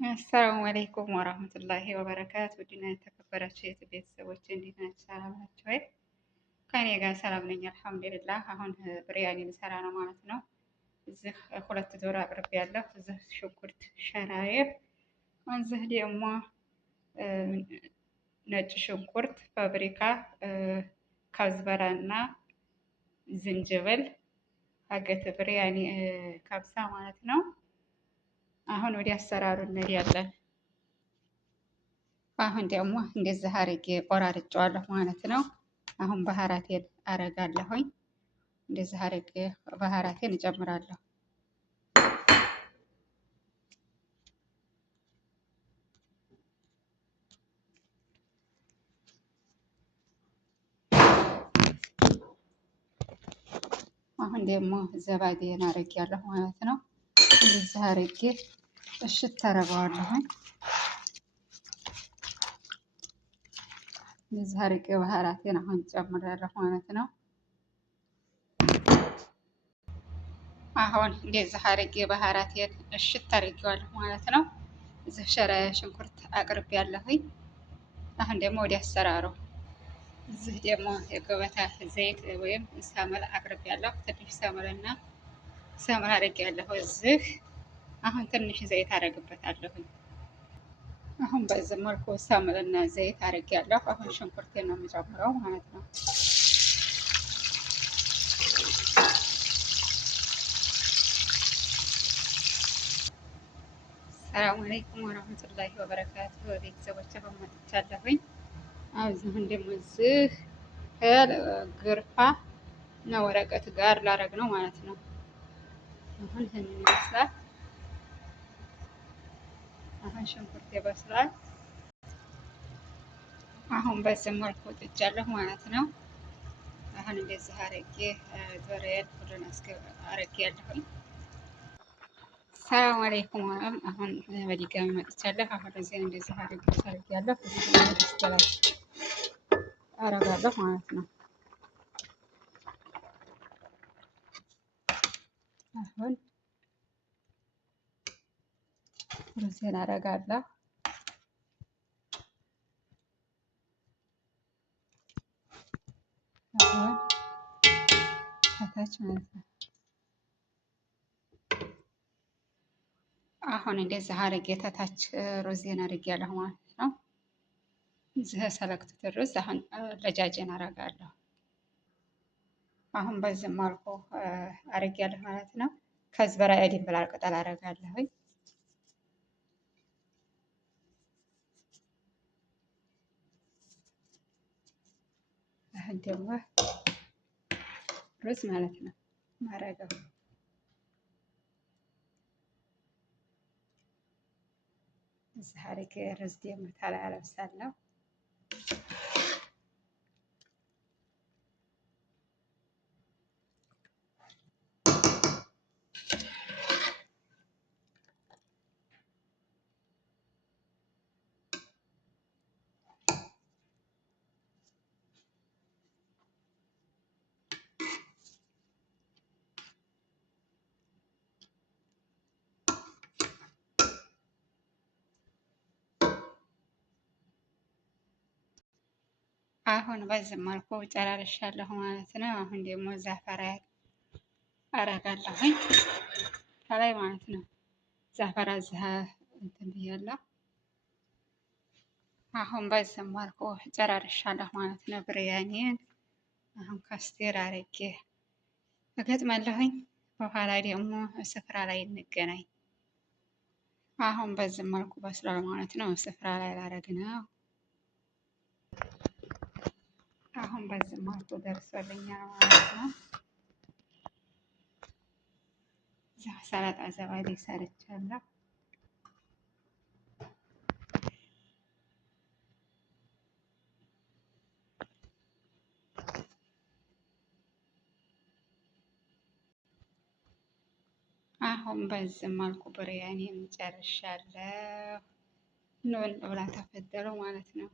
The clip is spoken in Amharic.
አሰላሙ አለይኩም ወራህመቱላሂ ወበረካቱ። ውድና የተከበራችሁ ቤተሰቦች እንዴት ናችሁ? ሰላም ናችሁ ወይ? ከኔ ጋር ሰላም ነኝ አልሐምዱሊላህ። አሁን ብሪያኒ ልሰራ ነው ማለት ነው። እዚህ ሁለት ዶሮ አቅርቤያለሁ። እዚህ ሽንኩርት ሸራዬፍ፣ እዚህ ደግሞ ነጭ ሽንኩርት፣ ፋብሪካ፣ ከዝበራ እና ዝንጅብል ሀገት ብሪያኒ ካብሳ ማለት ነው። አሁን ወደ አሰራሩ እንሄዳለን። አሁን ደግሞ እንደዚህ አድርጌ ቆራርጬዋለሁ ማለት ነው። አሁን ባህራቴን አረጋለሁኝ። እንደዚህ አድርጌ ባህራቴን እጨምራለሁ። አሁን ደግሞ ዘባዴን አረጋለሁ ማለት ነው። እንደዚህ አድርጌ እሽት አረገዋለሁኝ። እንደዚህ አድርጌ ባህራቴን አሁን ጨምራለሁ ማለት ነው። አሁን እንደዚህ አድርጌ ባህራቴን እሽት አድርጌዋለሁ ማለት ነው። እዚህ ሸራዬ ሽንኩርት አቅርቤያለሁኝ። አሁን ደግሞ ወደ አሰራሩ። እዚህ ደግሞ የገበታ ዘይት ወይም ሰመል አቅርቤያለሁ። ትንሽ ሰመልና ሰመል አድርጌያለሁ እዚህ። አሁን ትንሽ ዘይት አደርግበታለሁኝ። አሁን በዚህ መልኩ ሰምልና ዘይት አድርጌያለሁ። አሁን ሽንኩርቴን ነው የምጨምረው ማለት ነው። ሰላም አለይኩም ወራህመቱላሂ ወበረካቱ። ቤተሰቦቼ በመጥቻለሁኝ። አሁን ደግሞ እዚህ ግርፋ እና ወረቀት ጋር ላረግ ነው ማለት ነው። አሁን ይሄንን ይመስላል። አሁን ሽንኩርት ይበስላል። አሁን በዚህ መልኩ ጥጃለሁ ማለት ነው። አሁን እንደዚህ አረጌ ዶሮዬን ሁሉን አረጌያለሁኝ። ሰላም አለይኩም። አሁን በድጋሚ መጥቻለሁ። አሁን እዚህ እንደዚህ አረጌያለሁ። አረጋለሁ ማለት ነው። አሁን ሩዝን አረጋለሁ። አሁን ከታች ማለት ነው። አሁን እንደዚህ አርጌ ከታች ሩዝን አርጌያለሁ ማለት ነው። እዚህ ሰለክቱት ሩዝ አሁን ለጃጄን አረጋለሁ። አሁን በዚህ መልኩ አርጌያለሁ ማለት ነው። ከዝበራ የድንብላል ቅጠል አረጋለሁኝ። አሁን ደግሞ ሩዝ ማለት ነው ማረገው። እዚህ አርጌ ሩዝ ደግሞ ታላይ አለብሳለሁ። አሁን በዚህ መልኩ ጨራርሻለሁ ማለት ነው። አሁን ደግሞ ዛፈራን አረጋለሁኝ ከላይ ማለት ነው። ዛፈራ እዚህ እንትን ብያለሁ። አሁን በዚህ መልኩ ጨራርሻለሁ ማለት ነው ብሪያኒን። አሁን ካስቴር አረጌ እገጥማለሁኝ። በኋላ ደግሞ ስፍራ ላይ እንገናኝ። አሁን በዚህ መልኩ በስሏል ማለት ነው። ስፍራ ላይ ላረግ ነው። አሁን በዚህ መልኩ ደርሶልኛል ማለት ነው። ሰላጣ ዘባዴ ሰርቻለሁ። አሁን በዚህ መልኩ ብሪያኒን ጨርሻለሁ። ኑ እንብላ ተፈደሉ ማለት ነው።